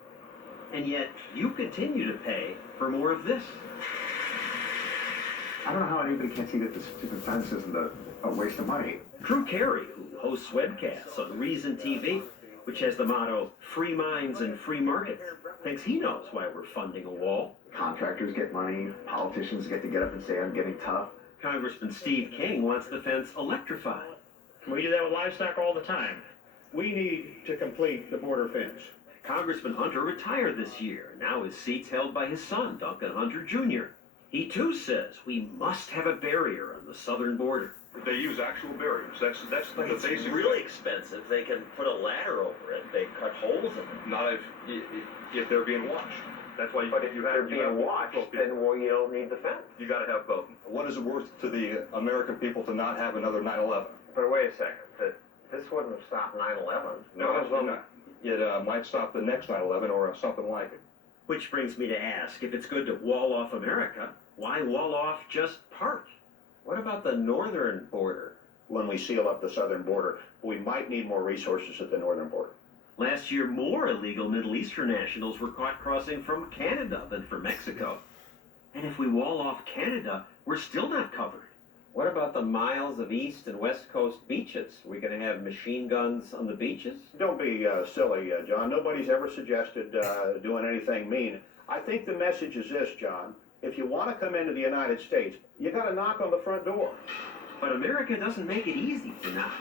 And yet, you continue to pay for more of this. I don't know how anybody can see that this stupid fence isn't a waste of money. Drew Carey, who hosts webcasts on Reason TV, which has the motto, free minds and free markets, thinks he knows why we're funding a wall. Contractors get money, politicians get to get up and say, I'm getting tough. Congressman Steve King wants the fence electrified. We do that with livestock all the time. We need to complete the border fence. Congressman Hunter retired this year. Now his seat's held by his son, Duncan Hunter Jr. He too says we must have a barrier on the southern border. They use actual barriers. That's But the it's basic. really expensive. They can put a ladder over it. They cut holes in it. Not if they're being watched. That's why But if they're being watched, then well, you don't need the fence. you got to have both. What is it worth to the American people to not have another 9/11? But wait a second. This wouldn't have stopped 9/11. No, it might stop the next 9/11 or something like it. Which brings me to ask, if it's good to wall off America, why wall off just part? What about the northern border? When we seal up the southern border, we might need more resources at the northern border. Last year, more illegal Middle Eastern nationals were caught crossing from Canada than from Mexico. And if we wall off Canada, we're still not covered. What about the miles of east and west coast beaches? Are we going to have machine guns on the beaches? Don't be silly, John. Nobody's ever suggested doing anything mean. I think the message is this, John. If you want to come into the United States, you got to knock on the front door. But America doesn't make it easy to knock.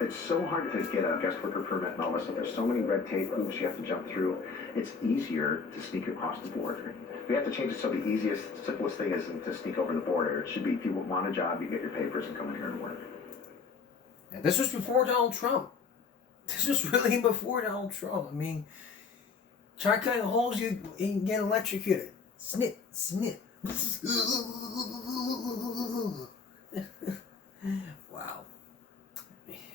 It's so hard to get a guest worker permit and all this stuff. There's so many red tape hoops you have to jump through. It's easier to sneak across the border. We have to change it so the easiest, simplest thing isn't to sneak over the border. It should be, if you want a job, you get your papers and come in here and work. And this was before Donald Trump. This was really before Donald Trump. I mean, try cutting holes, you can get electrocuted. Snip, snip. Wow.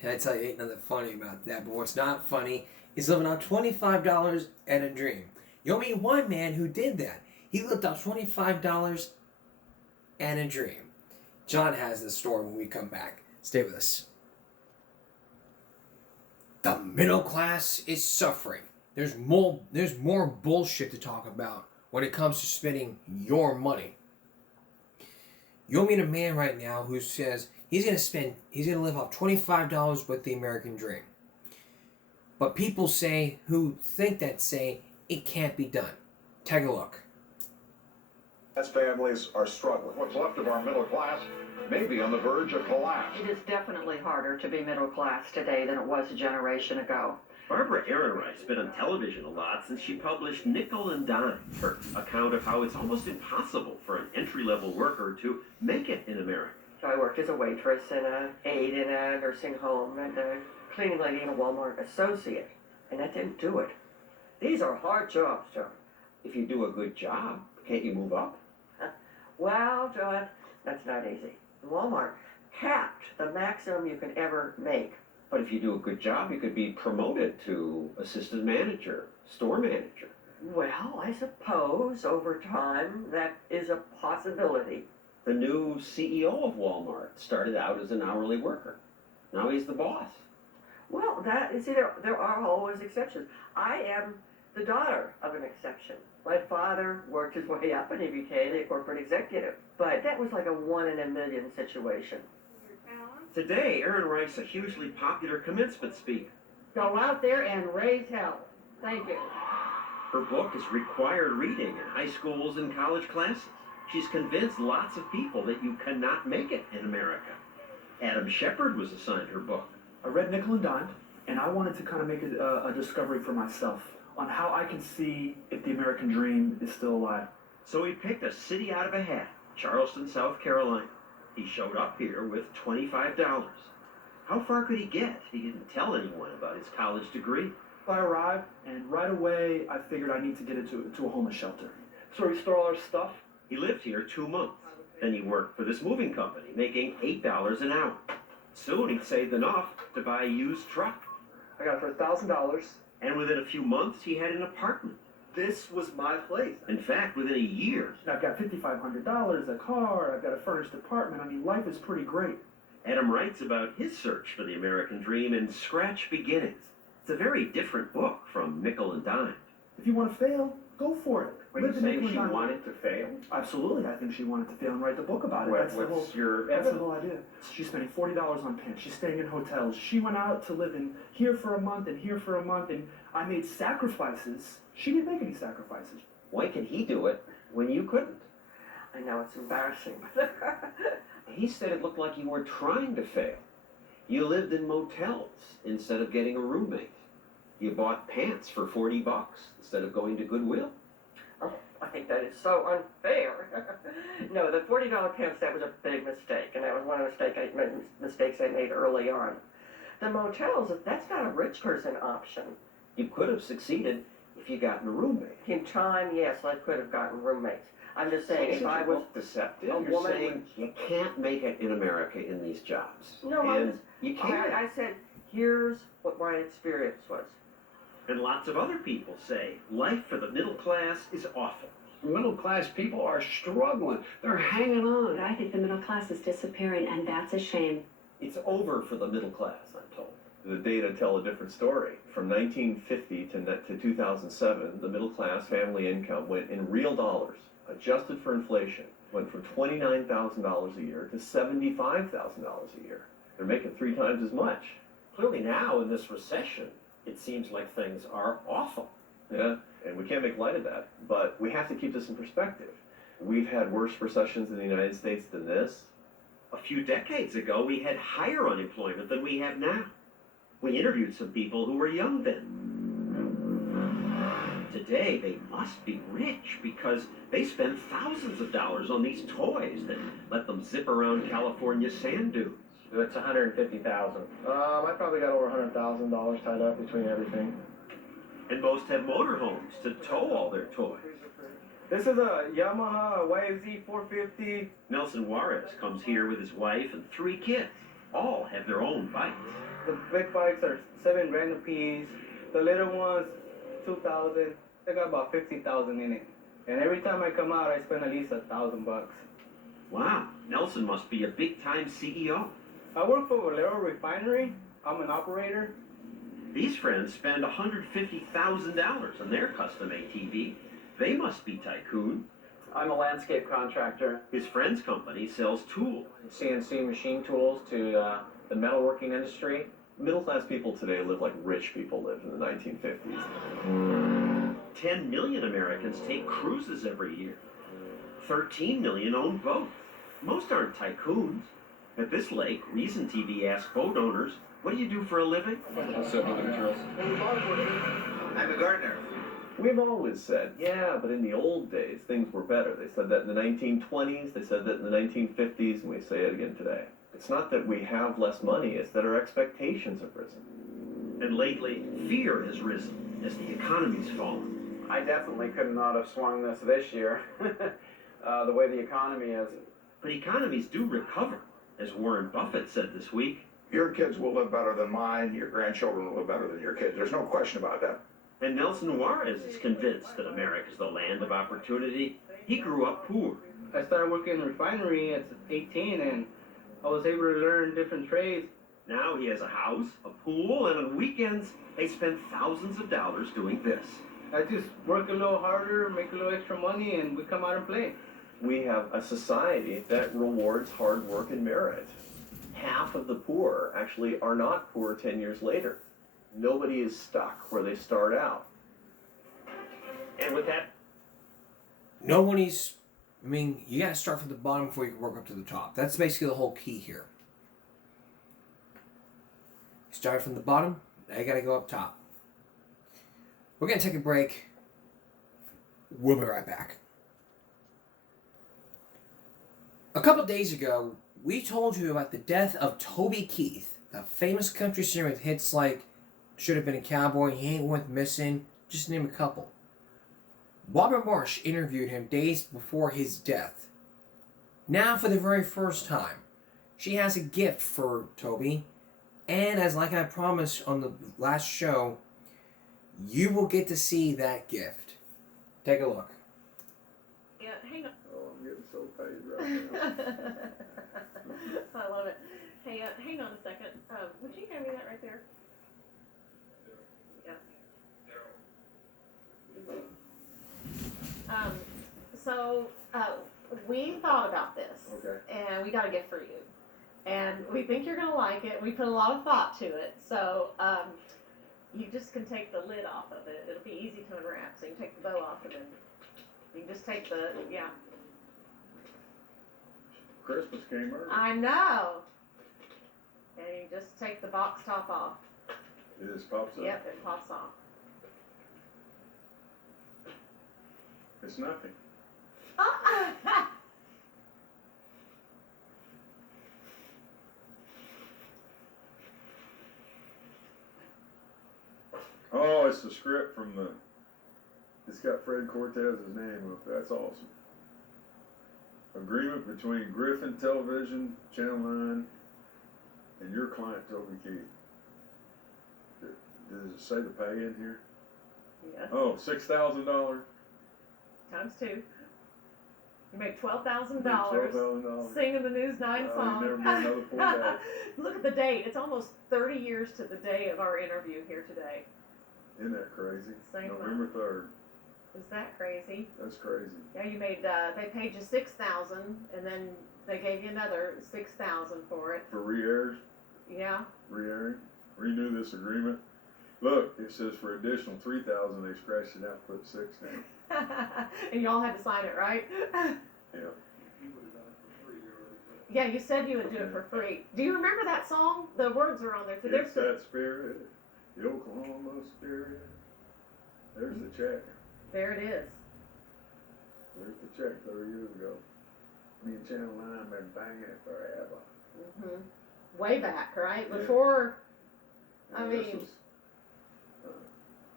I tell you, ain't nothing funny about that. But what's not funny is living on $25 and a dream. You only meet one man who did that. He lived on $25 and a dream. John has this story when we come back. Stay with us. The middle class is suffering. There's more bullshit to talk about when it comes to spending your money. You'll meet a man right now who says he's going to live off $25 with the American dream. But people who think that say it can't be done. Take a look. As families are struggling. What's left of our middle class may be on the verge of collapse. It is definitely harder to be middle class today than it was a generation ago. Barbara Ehrenreich's been on television a lot since she published Nickel and Dime, her account of how it's almost impossible for an entry-level worker to make it in America. I worked as a waitress and an aide in a nursing home and a cleaning lady and a Walmart associate, and that didn't do it. These are hard jobs, John. If you do a good job, can't you move up? Well, John, that's not easy. Walmart capped the maximum you can ever make. But if you do a good job, you could be promoted to assistant manager, store manager. Well, I suppose over time that is a possibility. The new CEO of Walmart started out as an hourly worker. Now he's the boss. Well, there are always exceptions. I am the daughter of an exception. My father worked his way up and he became a corporate executive. But that was like a 1 in a million situation. Today, Ehrenreich's a hugely popular commencement speaker. Go out there and raise hell. Thank you. Her book is required reading in high schools and college classes. She's convinced lots of people that you cannot make it in America. Adam Shepard was assigned her book. I read Nickel and Dime, and I wanted to kind of make a discovery for myself on how I can see if the American dream is still alive. So he picked a city out of a hat, Charleston, South Carolina. He showed up here with $25. How far could he get if he didn't tell anyone about his college degree? I arrived, and right away I figured I need to get into a homeless shelter. So we store all our stuff. He lived here 2 months. Then he worked for this moving company, making $8 an hour. Soon he saved enough to buy a used truck. I got it for $1,000. And within a few months, he had an apartment. This was my place. In fact, within a year, I've got $5,500, a car, I've got a furnished apartment. I mean, life is pretty great. Adam writes about his search for the American dream in Scratch Beginnings. It's a very different book from Nickel and Dime. If you want to fail, go for it. Were you saying she wanted to fail? Absolutely, I think she wanted to fail and write the book about it. What's your That's the evidence? whole idea. She's spending $40 on pants. She's staying in hotels. She went out to live in here for a month and here for a month, and I made sacrifices. She didn't make any sacrifices. Why can he do it when you couldn't? I know it's embarrassing. He said it looked like you were trying to fail. You lived in motels instead of getting a roommate. You bought pants for $40 instead of going to Goodwill. Oh, I think that is so unfair. No, the $40 pants, that was a big mistake, and that was one of the mistakes I made early on. The motels, that's not a rich person option. You could have succeeded if you gotten a roommate. In time, yes, I could have gotten roommates. I'm just saying, if I was deceptive, a you're woman saying you can't make it in America in these jobs. No, and you can't. I said, here's what my experience was. And lots of other people say life for the middle class is awful. Middle class people are struggling. They're hanging on. I think the middle class is disappearing, and that's a shame. It's over for the middle class, I'm told. The data tell a different story. From 1950 to 2007, the middle class family income went in real dollars, adjusted for inflation, went from $29,000 a year to $75,000 a year. They're making 3 times as much. Clearly now, in this recession, it seems like things are awful. Yeah, and we can't make light of that, but we have to keep this in perspective. We've had worse recessions in the United States than this. A few decades ago, we had higher unemployment than we have now. We interviewed some people who were young then. Today, they must be rich because they spend thousands of dollars on these toys that let them zip around California sand dunes. It's $150,000. I probably got over $100,000 tied up between everything. And most have motorhomes to tow all their toys. This is a Yamaha YZ 450. Nelson Juarez comes here with his wife and 3 kids. All have their own bikes. The big bikes are $7,000 a piece. The little ones, $2,000. They got about $50,000 in it. And every time I come out, I spend at least $1,000. Wow, Nelson must be a big-time CEO. I work for Valero Refinery. I'm an operator. These friends spend $150,000 on their custom ATV. They must be tycoon. I'm a landscape contractor. His friend's company sells tools. CNC machine tools to the metalworking industry. Middle-class people today live like rich people lived in the 1950s. 10 million Americans take cruises every year. 13 million own boats. Most aren't tycoons. At this lake, Reason TV asked boat owners, what do you do for a living? I'm a gardener. We've always said, yeah, but in the old days, things were better. They said that in the 1920s, they said that in the 1950s, and we say it again today. It's not that we have less money, it's that our expectations have risen. And lately, fear has risen as the economy's fallen. I definitely could not have swung this year, the way the economy is. But economies do recover, as Warren Buffett said this week. Your kids will live better than mine, your grandchildren will live better than your kids. There's no question about that. And Nelson Juarez is convinced that America's the land of opportunity. He grew up poor. I started working in the refinery at 18, and I was able to learn different trades. Now he has a house, a pool, and on weekends, they spend thousands of dollars doing this. I just work a little harder, make a little extra money, and we come out and play. We have a society that rewards hard work and merit. Half of the poor actually are not poor 10 years later. Nobody is stuck where they start out. And with that, nobody's. I mean, you gotta start from the bottom before you can work up to the top. That's basically the whole key here. Start from the bottom, now you gotta go up top. We're gonna take a break. We'll be right back. A couple days ago, we told you about the death of Toby Keith, the famous country singer with hits like Should Have Been a Cowboy, He Ain't Worth Missing, just to name a couple. Barbara Marsh interviewed him days before his death. Now, for the very first time, she has a gift for Toby. And as like I promised on the last show, you will get to see that gift. Take a look. Yeah, hang on. Oh, I'm getting so paid right now. I love it. Hey, hang on a second. Would you hand me that right there? Yeah. So we thought about this, Okay. and we got a gift for you, and we think you're gonna like it. We put a lot of thought to it, so you just can take the lid off of it. It'll be easy to unwrap. So you can take the bow off, and then you can just take the Christmas came early. I know. And you just take the box top off. It just pops up. Yep, it pops off. It's nothing. Oh, it's the script from the. It's got Fred Cortez's name up. That's awesome. Agreement between Griffin Television, Channel 9, and your client, Toby Keith. Does it say the pay in here? Yes. Oh, $6,000. Times 2. You make $12,000 $12,000. singing the News 9 song. Never get another 4 days. Look at the date. It's almost 30 years to the day of our interview here today. Isn't that crazy? Same November 3rd. Is that crazy? That's crazy. Yeah, you made. They paid you $6,000, and then they gave you another $6,000 for it. For re-airs? Yeah. Re-airing? Renew this agreement. Look, it says for additional $3,000, they scratched it out, put 6 down. And y'all had to sign it, right? Yeah. Yeah, you said you would do it for free. Do you remember that song? The words are on there too. It's that spirit, the Oklahoma spirit. There's the check. There it is. There's the check 30 years ago. Me and Channel 9 been banging it forever. Way back, right? Yeah. Before. Yeah, I this mean. was,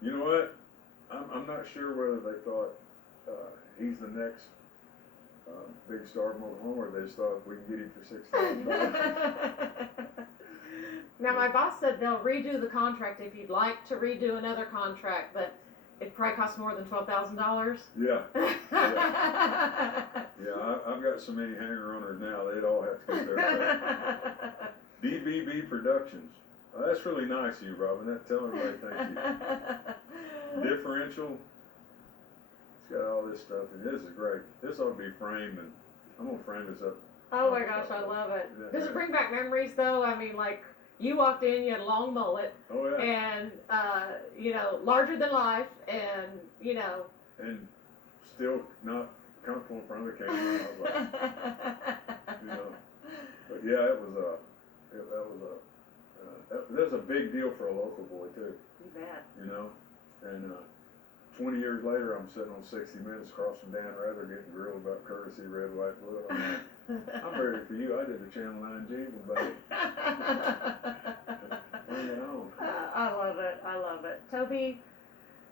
you know what? I'm not sure whether they thought he's the next big star from Oklahoma, or they just thought we can get him for $6,000. Now my boss said they'll redo the contract if you'd like to redo another contract, but it probably costs more than $12,000. Yeah. Yeah, I've got so many hanger-oners now, they'd all have to get their pay. DBB Productions. Oh, that's really nice of you, Robin. Tell everybody thank you. Differential. It's got all this stuff, and this is great. This ought to be framed, and I'm going to frame this up. Oh my gosh, I love it. Does it bring back memories though? I mean, like, you walked in, you had a long mullet. Oh, yeah. And, you know, larger than life, and, you know. And still not comfortable in front of the camera. I was like, you know. But yeah, that was a big deal for a local boy too. You bet. You know, and 20 years later, I'm sitting on 60 Minutes across from Dan Rather getting grilled about courtesy, red, white, blue. I'm like, I'm ready for you. I did the Channel 9 jingle, buddy. Bring it on. I love it. I love it. Toby,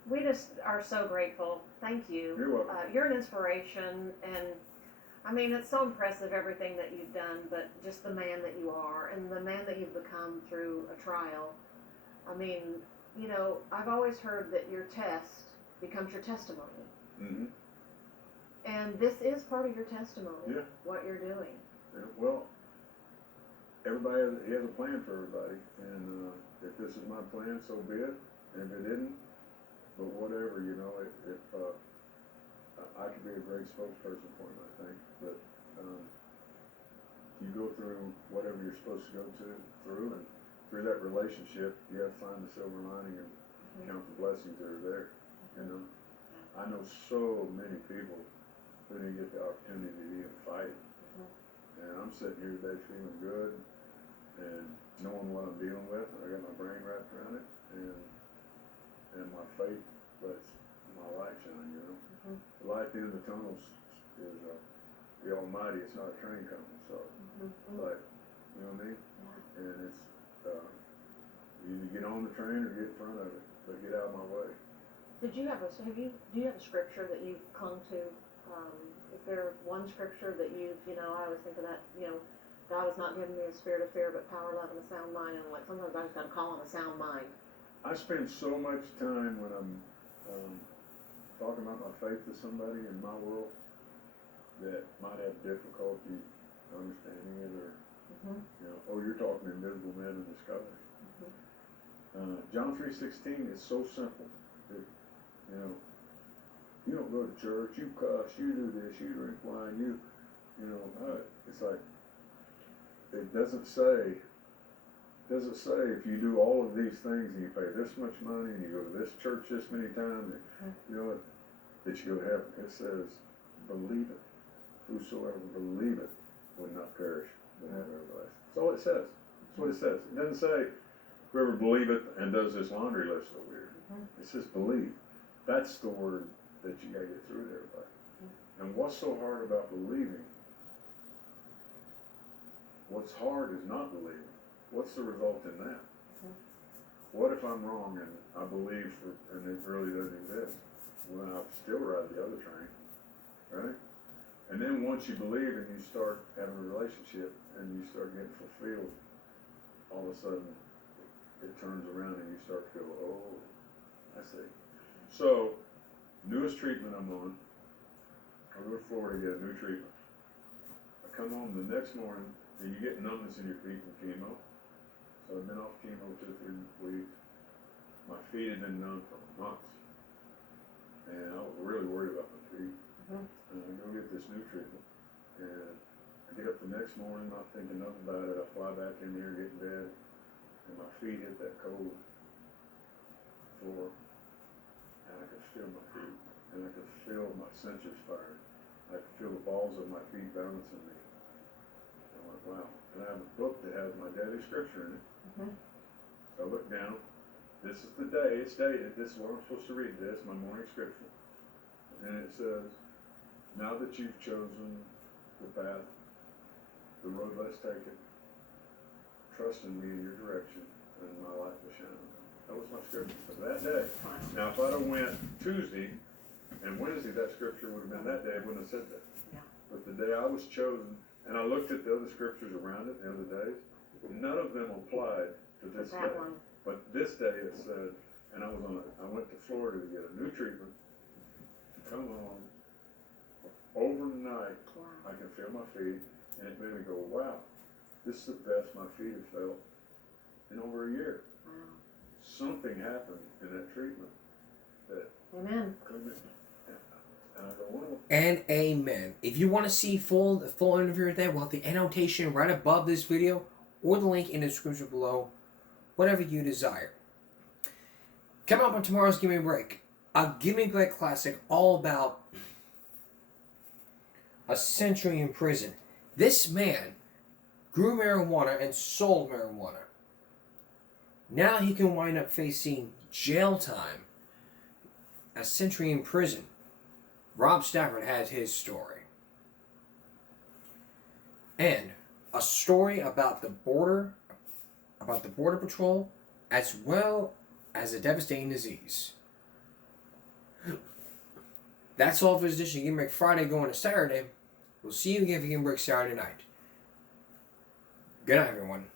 we just are so grateful. Thank you. You're welcome. You're an inspiration, and I mean, it's so impressive everything that you've done, but just the man that you are and the man that you've become through a trial. I mean, you know, I've always heard that your test becomes your testimony. Mm-hmm. And this is part of your testimony, Yeah. what you're doing. Yeah, well, everybody has a plan for everybody, and if this is my plan, so be it. And if it isn't, but whatever, you know, if I could be a great spokesperson for him, I think. But you go through whatever you're supposed to go through, and through that relationship, you have to find the silver lining and count the blessings that are there. You know, I know so many people who didn't get the opportunity to even fight. And I'm sitting here today feeling good and knowing what I'm dealing with. I got my brain wrapped around it, and my faith lets my light shine, you know. The light at the end of the tunnel is the Almighty. It's not a train coming, so but you know what I mean? And it's you either get on the train or get in front of it, but get out of my way. Do you have a scripture that you've clung to? Is there one scripture that I always think of that, God has not given me a spirit of fear, but power, love, and a sound mind. And like sometimes I just got to call on a sound mind. I spend so much time when I'm talking about my faith to somebody in my world that might have difficulty understanding it, or you know, oh, you're talking invisible men in the sky. John 3:16 is so simple. You know, you don't go to church, you cuss, you do this, you drink wine, you know, it's like, it doesn't say if you do all of these things and you pay this much money and you go to this church this many times, and, you know, that you go to heaven. It says, believe it. Whosoever believeth would not perish, but have everlasting. That's all it says. That's what it says. It doesn't say, whoever believeth and does this laundry list over here. It says believe. That's the word that you gotta get through to everybody. And what's so hard about believing? What's hard is not believing. What's the result in that? What if I'm wrong and I believe and it really doesn't exist? Well, then I'll still ride the other train, right? And then once you believe and you start having a relationship and you start getting fulfilled, all of a sudden it turns around and you start to go, oh, I see. So, newest treatment I'm on, I go to Florida to get a new treatment. I come home the next morning and you get numbness in your feet from chemo. So I've been off chemo 2 or 3 weeks. My feet had been numb for months. And I was really worried about my feet. And I go get this new treatment. And I get up the next morning not thinking nothing about it. I fly back in here, get in bed, and my feet hit that cold floor. And I could feel my feet. And I could feel my sensors firing. I could feel the balls of my feet balancing me. I went, wow. And I have a book that has my daily scripture in it. So I look down. This is the day, it's dated. This is what I'm supposed to read. This, my morning scripture. And it says, now that you've chosen the path, the road less taken, trust in me in your direction, and my light will shine. That was my scripture for that day. Now, if I'd have went Tuesday and Wednesday, that scripture would have been that day. I wouldn't have said that. But the day I was chosen, and I looked at the other scriptures around it the other days, none of them applied to this day. But this day it said, and I went to Florida to get a new treatment. Come home. Overnight, I can feel my feet, and it made me go, wow, this is the best my feet have felt in over a year. Something happened in that treatment that. Amen. And I go, well. And amen. If you want to see the full interview with that, we'll have the annotation right above this video or the link in the description below, whatever you desire. Come up on tomorrow's Give Me a Break. A Give Me a Break classic all about a century in prison. This man grew marijuana and sold marijuana. Now he can wind up facing jail time. A century in prison. Rob Stafford has his story. And a story about the border patrol, as well as a devastating disease. That's all for this edition of Give Me a Break Friday going to Saturday. We'll see you again for Give Me a Break Saturday night. Good night, everyone.